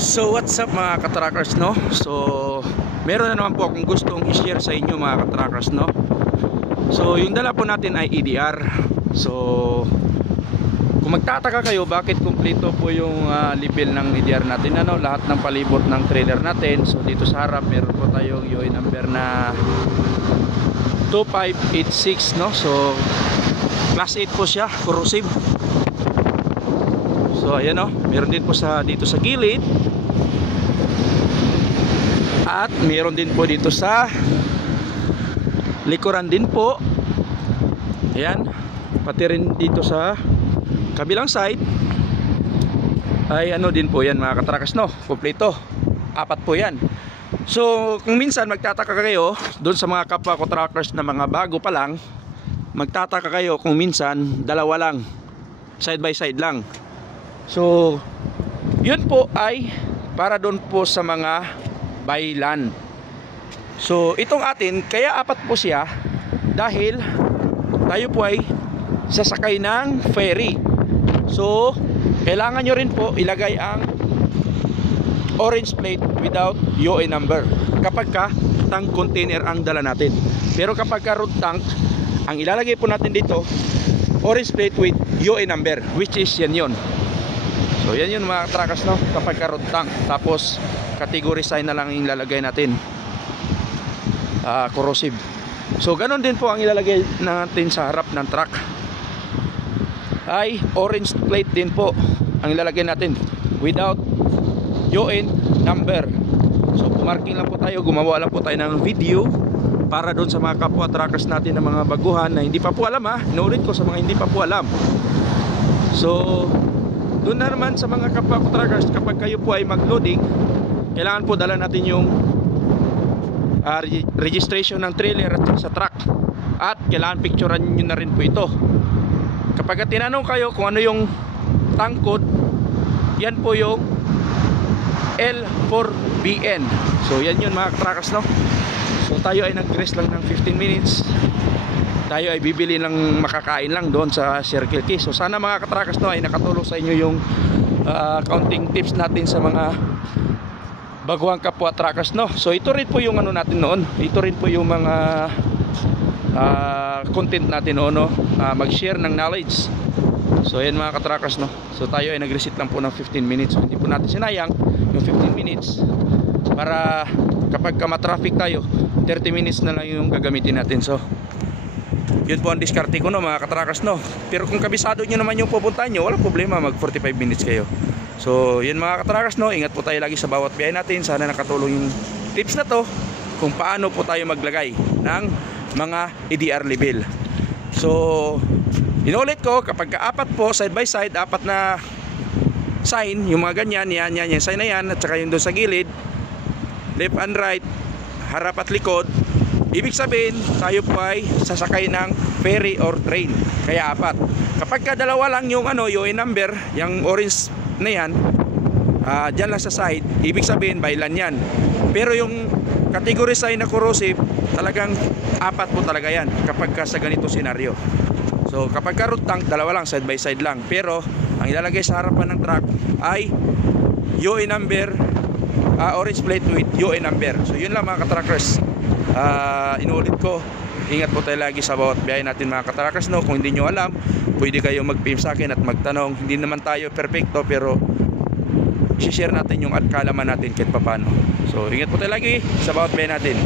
So what's up mga katrackers, no? So meron na naman po akong gustong i-share sa inyo mga katrackers, no? So yung dala po natin ay EDR. So kung magtataka kayo bakit kumpleto po yung level ng EDR natin, ano, lahat ng palibot ng trailer natin. So dito sa harap meron po tayong UI number na 2586, no? So class 8 po siya, corrosive. So ayan, no, meron din po dito sa gilid. At meron din po dito sa likuran din po. Ayan, pati rin dito sa kabilang side ay ano din po yan mga katrackers, no? Kompleto, apat po yan. So kung minsan magtataka kayo doon sa mga kapwa ko trackers na mga bago pa lang, magtataka kayo kung minsan dalawa lang, side by side lang. So yun po ay para doon po sa mga by land. So itong atin, kaya apat po siya dahil tayo po ay sasakay ng ferry. So kailangan nyo rin po ilagay ang orange plate without UA number kapag ka tank container ang dala natin. Pero kapag ka road tank, ang ilalagay po natin dito orange plate with UA number, which is yan yun. So yan yun mga trackers, no? Kapag ka road tank, tapos category sign na lang yung ilalagay natin, corrosive. So ganon din po ang ilalagay natin sa harap ng truck, ay orange plate din po ang ilalagay natin without UN number. So pumarking lang po tayo, gumawa lang po tayo ng video para doon sa mga kapwa trackers natin na mga baguhan na hindi pa po alam, ha. Inuulit ko sa mga hindi pa po alam. So doon na naman sa mga kapwa ko trackers, kapag kayo po ay mag-loading, kailangan po dala natin yung registration ng trailer at sa truck, at kailangan picturean nyo na rin po ito. Kapag tinanong kayo kung ano yung tank code, yan po yung L4BN. So yan yun mga trackers, no? So tayo ay nag-rest lang ng 15 minutes. Tayo ay bibili ng makakain lang doon sa Circle K. So sana mga katrackers, no, ay nakatulong sa inyo yung counting tips natin sa mga baguhang kapwa trackers, no. So ito rin po yung ano natin noon. Ito rin po yung mga content natin noon, no, mag-share ng knowledge. So ayan mga katrackers, no. So tayo ay nag-reset lang po ng 15 minutes. So hindi po natin sinayang yung 15 minutes para kapag ma-traffic tayo, 30 minutes na lang yung gagamitin natin. So yun po ang diskarte ko, no, mga katrackers, no. Pero kung kabisado nyo naman yung pupuntahan nyo, walang problema, mag 45 minutes kayo. So yun mga katrackers, no, ingat po tayo lagi sa bawat biyahe natin. Sana nakatulong yung tips na to kung paano po tayo maglagay ng mga EDR level. So inulit ko, kapag apat po side by side, apat na sign, yung mga ganyan, yan, yung sign na yan, at saka yung doon sa gilid, left and right, harap at likod, ibig sabihin tayo po ay sasakay ng ferry or train, kaya apat. Kapag ka dalawa lang yung ano, yung number, yung orange na yan, dyan lang sa side, ibig sabihin bailan yan. Pero yung category sign na corrosive, talagang apat po talaga yan kapag ka sa ganito senaryo. So kapag ka road tank, dalawa lang, side by side lang. Pero ang ilalagay sa harapan ng truck ay UI number, orange plate with UI number. So yun lang mga katrackers. Inulit ko, ingat po tayo lagi sa bawat biyahe natin mga katrackers, no. Kung hindi nyo alam, pwede kayong mag-PM sa akin at magtanong. Hindi naman tayo perfecto, pero i-share natin yung kalaman natin kahit papano. So ingat po tayo lagi sa bawat biyahe natin.